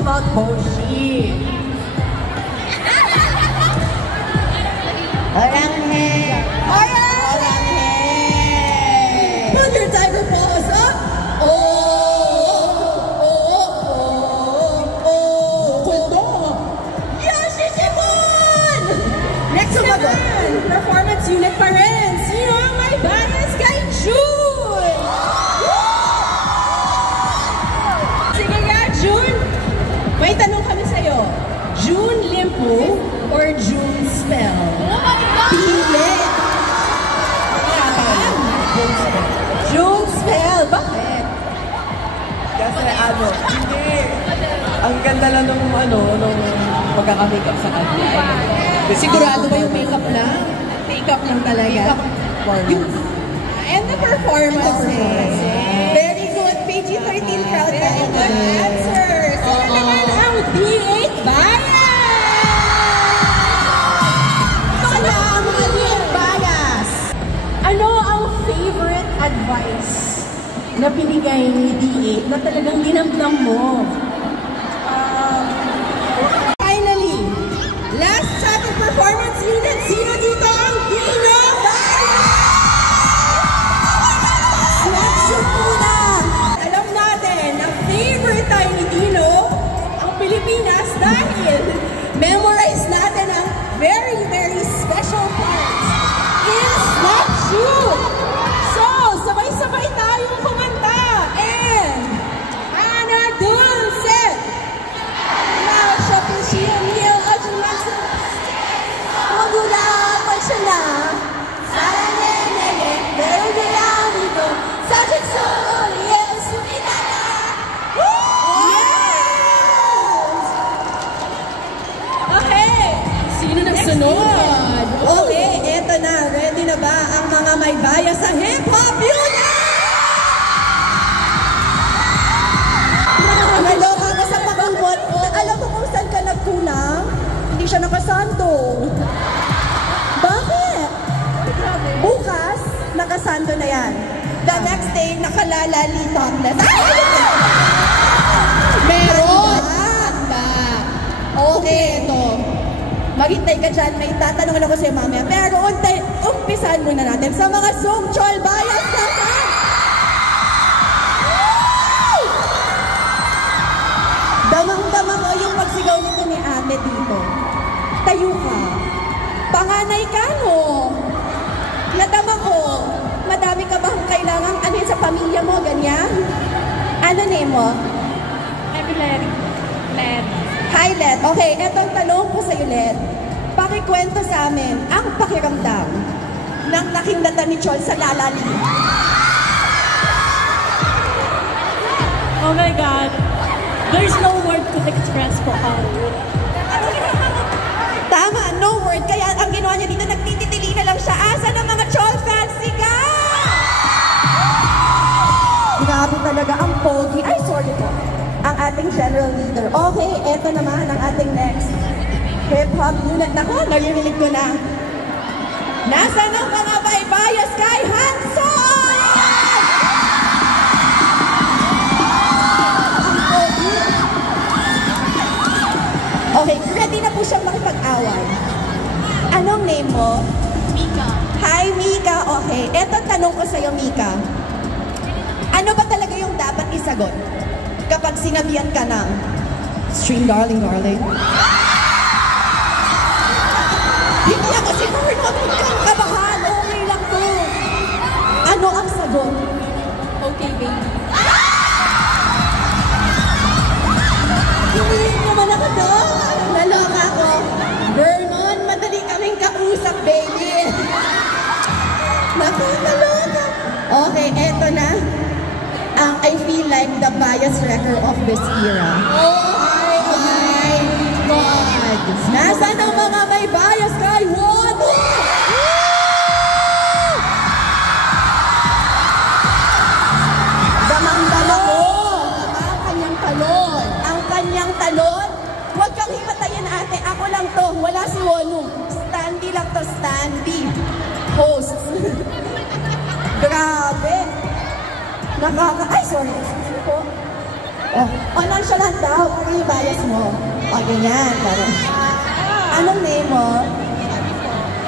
about Boshi. Oranghe! Oranghe! Put your tiger paws up! Next naman, performance unit pa rin. Sino ang may bias kay June? Sige nga, June. May tanong kami sa'yo. June Limpo or June Spell? Pili. June Spell. Bakit? Kasi hindi. Ang ganda lang nung pagkaka-makeup sa kanya. Sigurado ba yung makeup lang? Makeup lang talaga? And the performance. Very good. PG-13 crowd. Very good answers. Sino naman ang D8 bias? Sino ang D8 bias? Ano ang favorite advice na binigay ni D8 na talagang dinamdam mo? Performance unit, sino dito ang Dino Bias? Let's shoot muna! Alam natin na favorite tayo ni Dino ang Pilipinas dahil memorize natin ang very, very special parts in Snap Shoot! So, sabay-sabay tayong kumanta and Ana Dulce! Now, Shapushiya Neil Ajumansu sunod. Okay, eto na. Ready na ba ang mga may bias sa hip-hop unit? Naloka ka sa pagkakot. Alam mo kung saan ka nagkulang? Hindi siya nakasanto. Bakit? Bukas, nakasanto na yan. The next day, nakalalali topless. Meron! Okay, ito. Maghintay ka dyan, may tatanungan ako sa'yo mamaya. Pero umpisan muna natin sa mga Sungchol bias naman! Damang-dama ko yung pagsigaw nito ni ate dito. Tayo ka. Panganay ka, no? Nadama ko. Madami ka bang kailangang anin sa pamilya mo, ganyan? Ano name mo? I'm Led. Hi, Led. Okay, etong tanong ko sa'yo, Led. Pakikwento sa amin ang pakiramdam ng nakindatan ni Chol sa lalali. Oh my God. There's no word to express po. Tama, no word. Kaya ang ginawa niya dito, nagtititili na lang siya. Asa ng mga Chol fans? Siga! Grabe talaga ang pogi. Ay, sorry po. Ang ating general leader. Okay, eto naman ang ating next hip-hop unit. Naku, naririnig ko na. Nasaan ang mga bias kay Hanson? Ang pogi. Okay, ready na po siyang makipag-away. Anong name mo? Mika. Hi, Mika. Okay, eto tanong ko sa'yo, Mika. Ano ba talaga yung dapat isagot kapag sinabihan ka ng stream darling? Hindi ako siguro huwag kang kabahan. Okay lang to. Ano ang sagot? Okay, baby. Hindi naman ako doon. Naloka ako. Vernon, madali kaming kausap, baby. Naloka. Okay, eto na. I feel like the bias wrecker of this era. Oh my God! Nasaan ang mga may bias kay Wano? Damang-dama ko! Ang kanyang talon. Ang kanyang talon? Huwag kang himatayin, ate. Ako lang to. Wala si Wano. Standy lang to. Standy. Host. Grabe. Ay, sorry. Po. Nonchalant daw. Parang yung bias mo. O, ganyan. Parang. Anong name mo?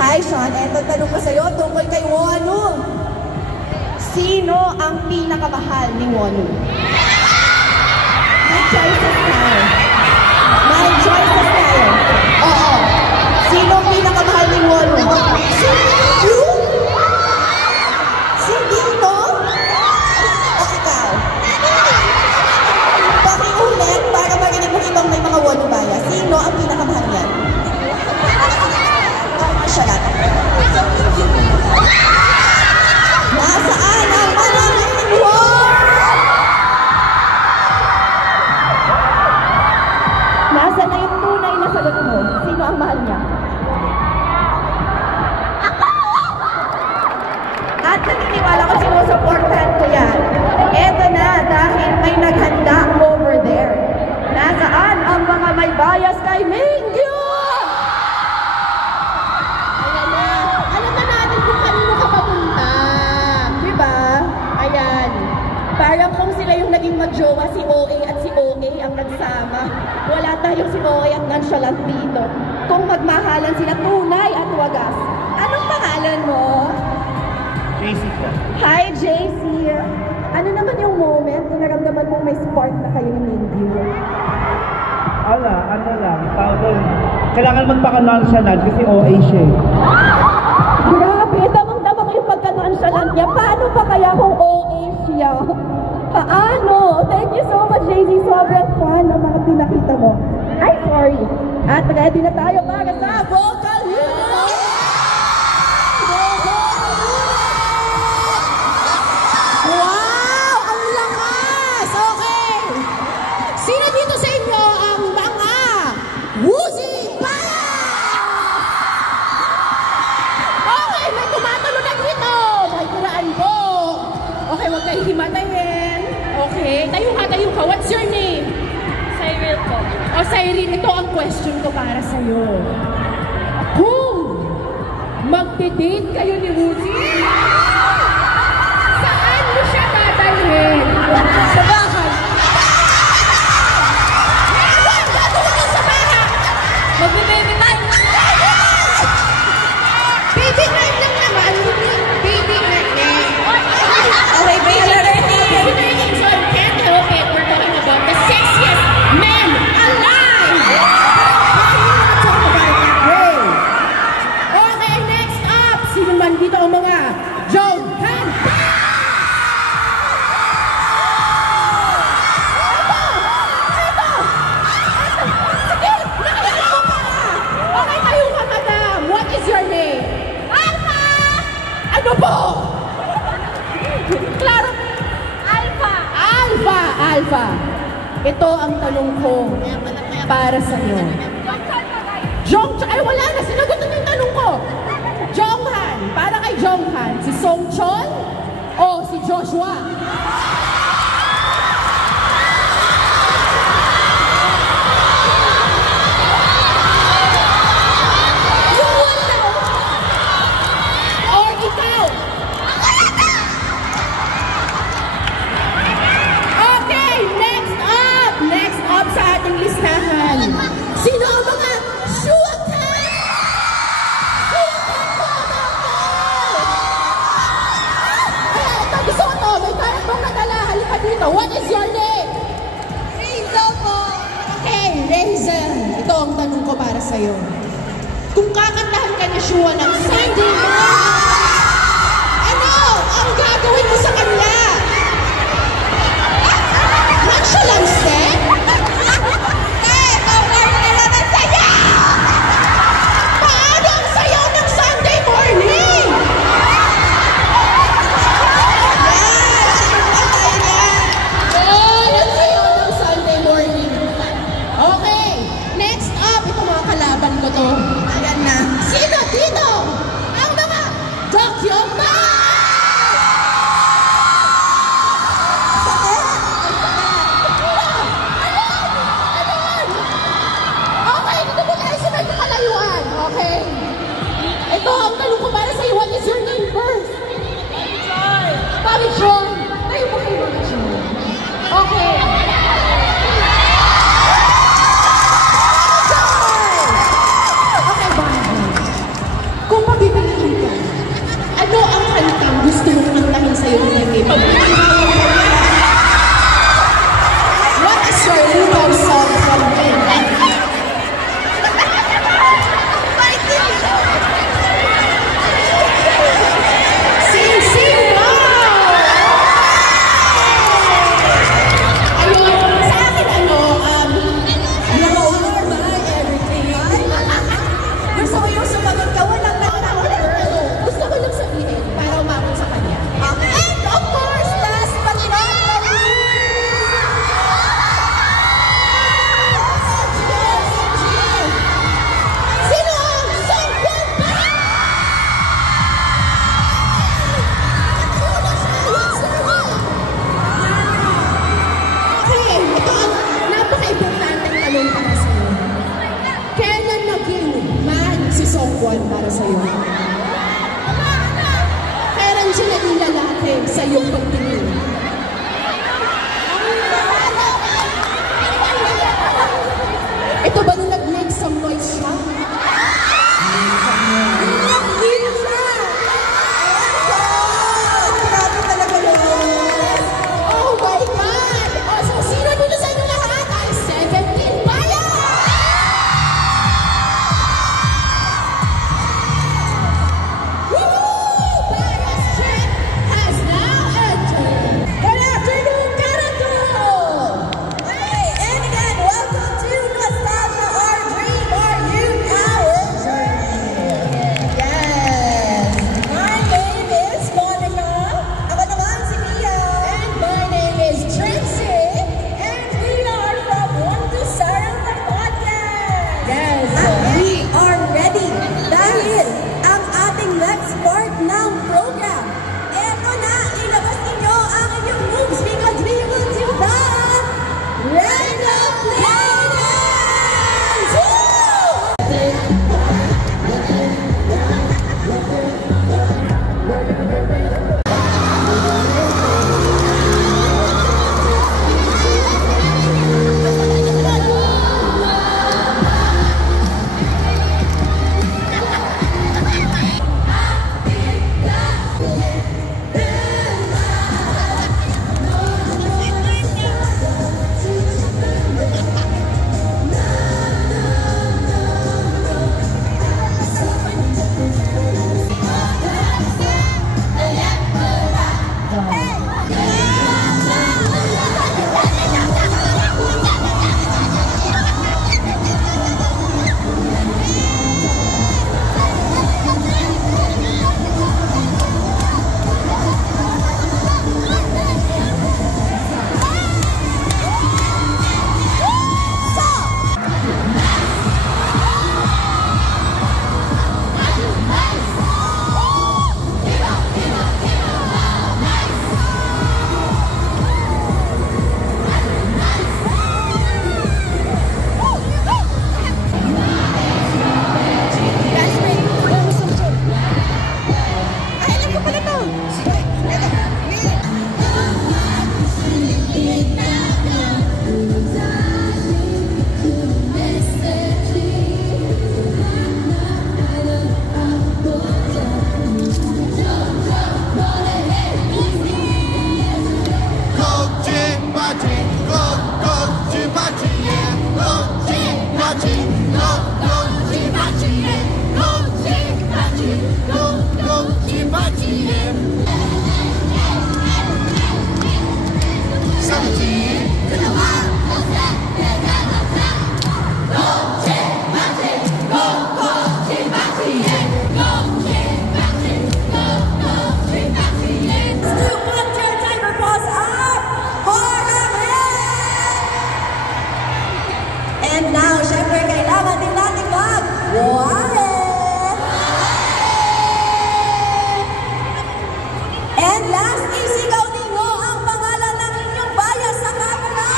Hi, Sean. Eto, tanong ko sa'yo tungkol kay Wonu. Sino ang pinakamahal ni Wonu? May choices tayo. May choices tayo. Oo. Sino ang pinakamahal ni Wonu? Si Yu? Si Dino? O ikaw? Pakiulit para marinig mo ibang may mga Wonu bias. Sino ang pinakamahal niya? Siya lang. Nasaan ang maraming Wonu? Nasaan na yung tunay na sagot mo? Sino ang mahal niya? At naniniwala ko sinusuportahan ko yan. Eto na, dahil may naghanda over there. Nasaan ang mga may bias kay Mingyu? Ayan na. Alam na natin kung kanino ka papunta. Diba? Ayan. Parang kung sila yung naging magjowa, si OA at si OA ang nagsama. Wala tayong si OA at nonchalant dito. Kung magmahalan sila, tunay at wagas. Anong pangalan mo? JC po. Hi, JC. Ano naman yung moment na naramdaman mong may spark na kayo ni Mingyu? Ano lang, tao doon. Kailangan magpaka-nonchalant kasi OA siya. Grabe, damang-dama ko yung pagka-nonchalant niya. Paano pa kaya kung OA siya? Paano? Thank you so much, JC. Sobrang fun ng mga pinakita mo. Ay, sorry. At ready na tayo para sa vocal unit! Wow! Ang lakas! Okay! Sino dito sa inyo ang mga Woozy Bias? Okay, may tumatalo na dito! May kuraan po! Okay, huwag kayo himatayin. Okay, tayo ka. What's your name? Cyril po. O, Cyril, ito ang question ko para sa'yo. Kung magde-date kayo ni Woozy, saan mo siya dadalhin? Sa bahay. Meron! Gagawin niyo sa bahay! Magbe-baby time! Baby night lang naman. Baby night lang. Okay, baby learning! Baby night, so I can't help it. We're talking about the sexiest men alive! Talk about that way. Okay, next up. Sino man dito ang mga Joan Han? Sige, nakilala mo pa. Okay, tayo ka, madam. What is your name? Alpha! Ano po? Klaro. Alpha. Ito ang tanong ko para sa iyo. Ay wala na, sinagot na yung tanong ko. Jonghan, para kay Jonghan, si Song Chon o si Joshua? Yung wala. Or ikaw? Okay, next up sa ating listahan. Sino ang mga Shuakan? Ito, may parang bang nadala. Halika dito. What is your name? Rizzo po! Okay, Raisin. Ito ang tanong ko para sa'yo. Kung kakantahan ka ni Shua ng Sunday morning, ano ang gagawin mo sa kanya? Nonchalance, eh? Paano ang sayaw ng Sunday morning? Yan ang sayaw ng Sunday morning. Okay, next up, ito mga kalaban ko to. Ayan na. Sino dito? Ang mga one para sa'yo. Kailan siya naging lalaki sa iyong pagtingin? Ito ba nung nag-make some noise siya? Grabe talaga yun. Oh my God! Oh, so sino dito sa inyo lahat ay 17 bayan? Woohoo! Bias Trip has now entered. Good afternoon, Canada! Hey, and again, welcome to Nostalgia or Dream or Youth Our Journey. Yes! My name is Monica. Ako naman si Mia. And my name is Tracy. And we are from One to Sarang the Podcast. Yes. At we are ready dahil ang ating next part ng program. Eto na, ilabas ninyo ang inyong moves because we will do the Random Playlist! Woo! And now, syempre, kailangan din natin mag-wallet! And last, isigaw ninyo ang pangalan ng inyong bayan sa camera!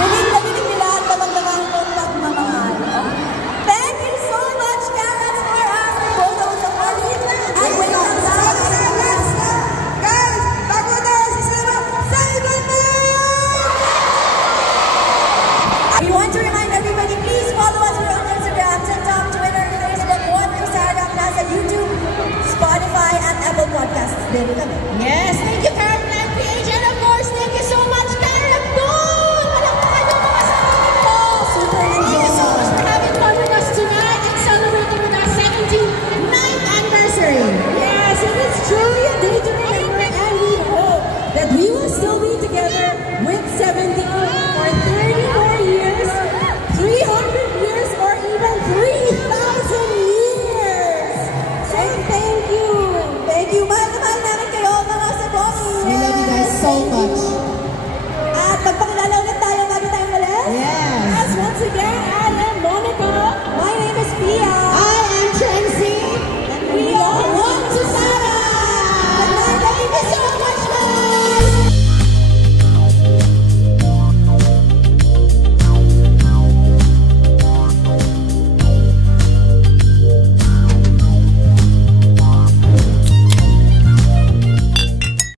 Dinig na dinig nila at tamang-tamang kong pagmamahal. Thank you so much, Karen, for our photos of our and with our guys, bago na si Sarah, say good night! We want to remind everybody, please follow us on Instagram, TikTok, Twitter, Facebook, One to Sarah, nasa YouTube, Spotify, and Apple Podcasts din kami. Yes, thank you